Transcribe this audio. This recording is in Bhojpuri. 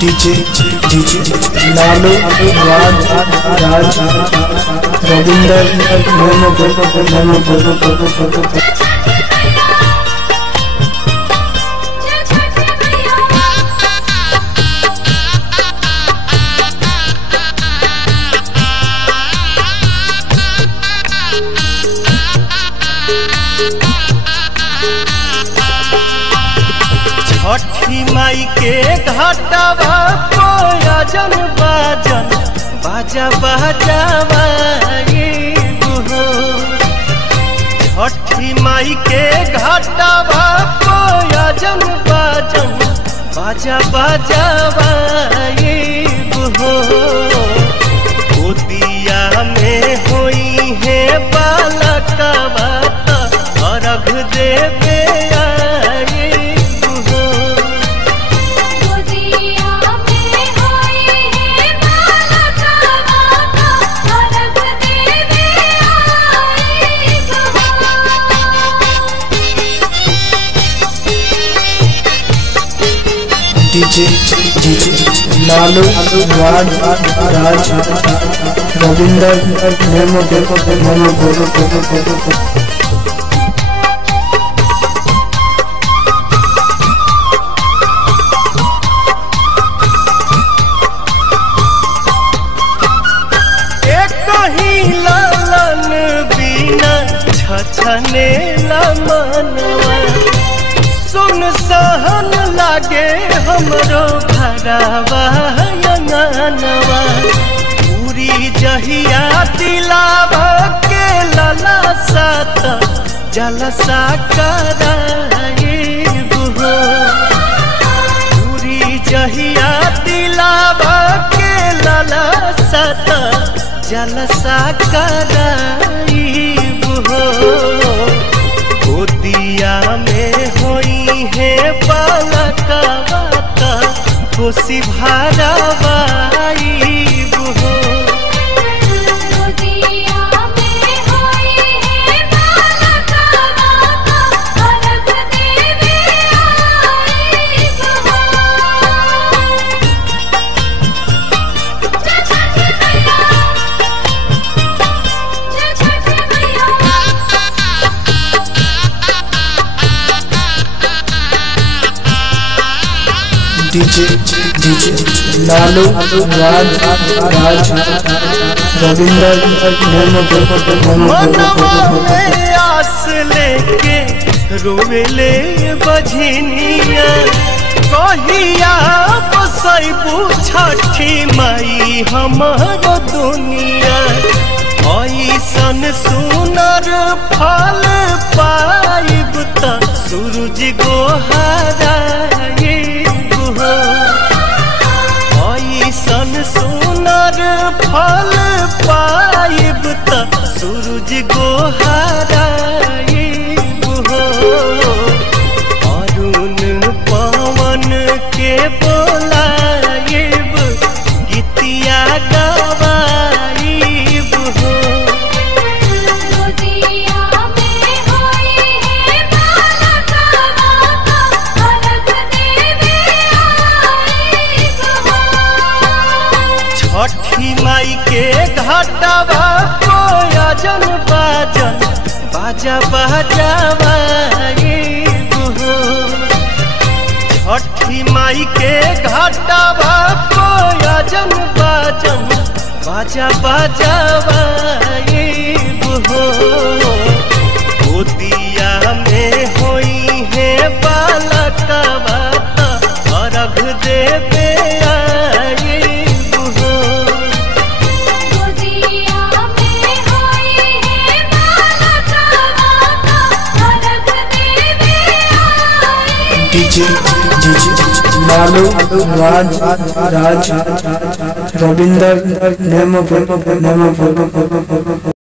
डीजे लालू राज रविंदर छठी माई के घाटवा कोयजन बाजन बाजा बजावा छठी माई के घाटवा कोयजन बाजन बाजा बजावा गोदिया में होई है बालकवा अर्घ देवे डीजे लालू राज रविंदर लालन बिना छछने मनवा सुन सहन लागे हमरो भरावा अंगनवा पूरी जहिया दिलावा के लला सात जलसा कराए पूरी जहिया दिलावा के लला सात जलसा कराई गोदिया में होई है बालकवा खुशी भरावाई डीजे लालू राज रविंदर आस लेके रोवेले बझनिया कहिया बसैबू छठी माई हमर दुनिया ऐसन सुनर फल पाइब त सूरज गोहरा ऐसन सुनर फल पाइब त सूरज गोहरा अरुण पवन के बोलाइब गीतिया गवाइब छठी माई के घाटवा कोयजन बाजन बाजा बजावा छठी माई के घाटवा कोयजन बाजन बाजा बजावा गोदिया में होई है बालकवा अर्घ देवे लालू राज रविंदर